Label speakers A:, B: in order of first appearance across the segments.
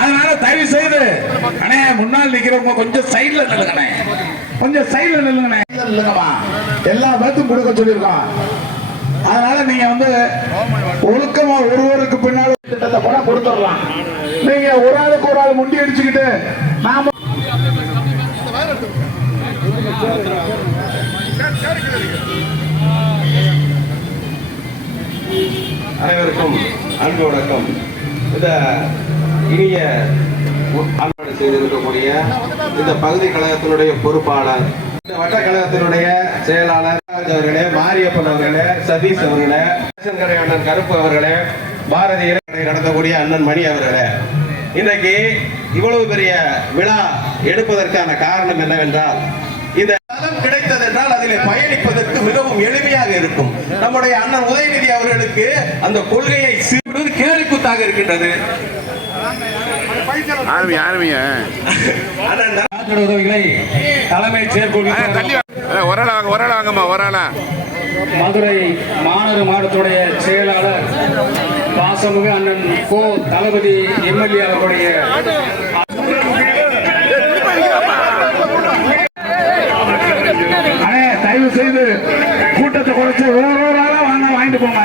A: அதனால தயவு செய்து அண்ணே முன்னால் நிக்கிறவங்க கொஞ்சம் சைடுல நில்லுங்கண்ணே. கொஞ்சம் சைடுல நில்லுங்கண்ணே. இல்லைங்கம்மா எல்லா பேர்த்தும் கொடுக்க சொல்லியிருக்கோம். அதனால நீங்க வந்து ஒழுக்கமா ஒருவருக்கு பின்னால் திட்டத்தை கூட கொடுத்துடலாம். நீங்க ஒரு ஆளுக்கு ஒரு ஆள் முண்டி அடிச்சுக்கிட்டு நாம
B: அனைவருக்கும் அன்பு வணக்கம். இந்த இனிய அன்பாடு செய்திருக்கக்கூடிய இந்த பகுதி கழகத்தினுடைய பொறுப்பாளர் இந்த வட்ட கழகத்தினுடைய செயலாளர் அவர்களே மாரியப்பன் அவர்களே சதீஷ் அவர்களே சங்கரை அண்ணன் கருப்பு அவர்களே பாரதிய நடத்தக்கூடிய அண்ணன் மணி அவர்களே. இன்றைக்கு இவ்வளவு பெரிய விழா எடுப்பதற்கான காரணம் என்னவென்றால் இந்த தளம் கிடைத்தது என்றால் அதிலே பயணிப்பதற்கு மிகவும் எளிமையாக இருக்கும். நம்முடைய அண்ணன் உதயநிதி அவர்களுக்கு அந்த கொள்கையை சீர்விடுவது கேலிக்கூத்தாக இருக்கின்றது.
C: ஆரம்பி ஆரம்பிங்க
A: உதவிகளை தலைமை செயற்குழு
C: தள்ளி வாங்க ஒரு ஆளா வாங்க ஒரு ஆளா வாங்கம்மா ஒரு ஆளா.
D: மதுரை மாநகர மாவட்டத்துடைய செயலாளர் பாசமிகு அண்ணன் கோ தளபதி எம்எல்ஏ அவர்களுடைய
A: அண்ணே தயவு செய்து கூட்டத்தை குறைச்சு ஒரு ஒரு ஆளா வாங்க வாங்கிட்டு போங்க.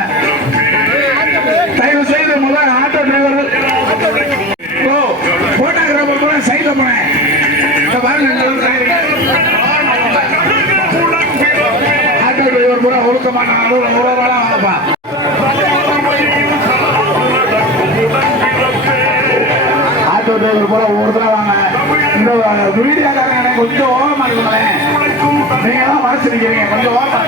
A: பூரா ஒழுக்கமான ஆளு, வாங்கப்பா ஆட்டோ டிரைவர் கூட ஒவ்வொருத்தரா வாங்க. இந்த வீடியோக்காரங்க கொஞ்சம் ஓரமா இருக்குங்களேன் நீங்க தான் மனசு நிக்கிறீங்க. கொஞ்சம் ஓரமா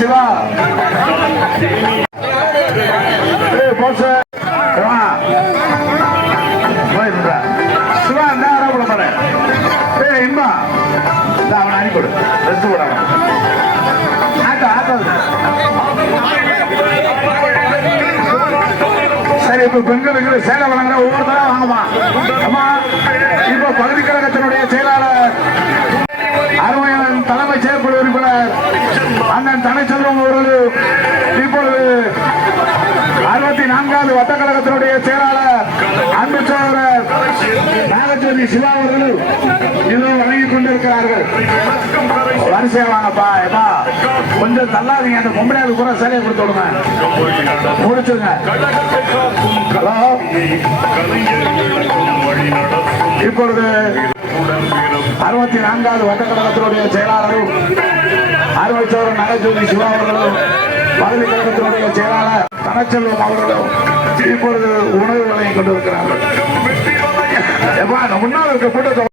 A: சிவா. ரெஸ்ட் போடாம ஆட்டோ ஆட்டோ. சரி இப்ப பெண்களுக்கு சேலை வழங்குற ஒவ்வொருத்தரா வாங்குமா அம்மா இப்ப பகுதி கழகத்தினுடைய செயலாளர் அருமையான தலைமை செயற்குழு உறுப்பினர் அண்ணன் தனைச்செல்வம் அவர்கள் இப்பொழுது அறுபத்தி நான்காவது வட்டக்கழகத்தினுடைய செயலாளர் அன்பு சோழர் நாகஜோதி சிவா அவர்கள் இதோ வழங்கிக் கொண்டிருக்கிறார்கள். செய்வாங்கப்பா ஏப்பா கொஞ்சம் தள்ளாதீங்க அந்த பொம்பளையாளுக்கு பூரா சிலையை கொடுத்து விடுங்க. முடிச்சுங்க ஹலோ? இப்பொழுது அறுபத்தி நான்காவது வட்டக்கழகத்தினுடைய செயலாளரும் அறுபத்தி நகைச்சுவை சிவா அவர்களும் பதவி கழகத்தினுடைய செயலாளர் தனச்செல்வம் அவர்களும் இப்பொழுது உணவுகளையும் கொண்டிருக்கிறார்கள். எப்பா முன்னால் இருக்க கூட்டத்தை